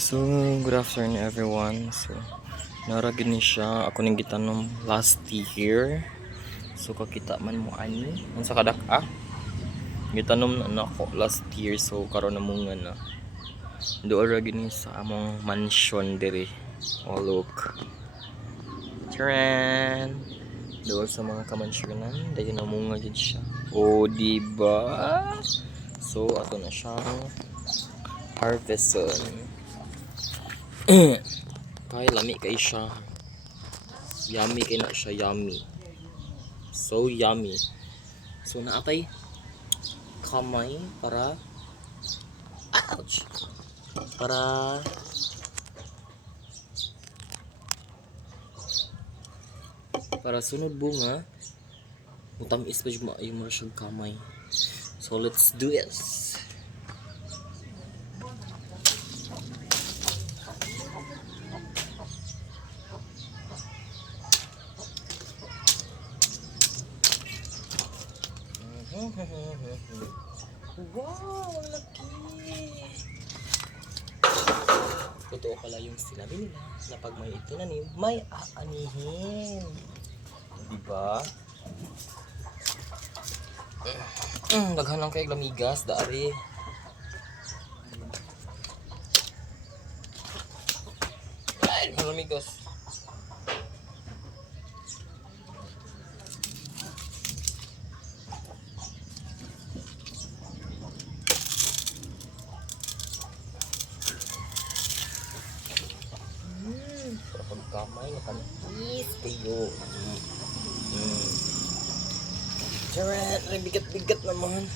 So, good afternoon everyone. So, naragin ni siya. Ako ning gitanom last year. So, kakita man mo ani. Ang sa kadaka. Gitanom na ako last year. So, karon na munga na. Doon ragin ni sa among mansion diri. Oh, look. Taran! Doon sa mga kamansyonan. Dahil na munga din siya. Oh, diba? So, ato na siyang harveston. Kay lami kay siya. Yummy kay na siya, yummy. So yummy. So naatay kamay para ouch. Para sunod bunga. Utamis pa jud maayo mo siyang kamay. So let's do this. Wow, laki! Totoo pala yung sinabi nila na pag may itinanim, may aanihin. Diba? Daghan lang kay lamigas, daari. Ay, lamigas. Pagkamay na kantis kayo. Charat, ay bigat-bigat naman.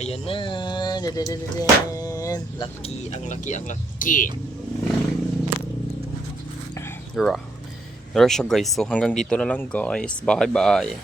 Ayan na. Dadadadadan. Laki, ang laki. Dura siya guys. So hanggang dito na lang guys. Bye bye.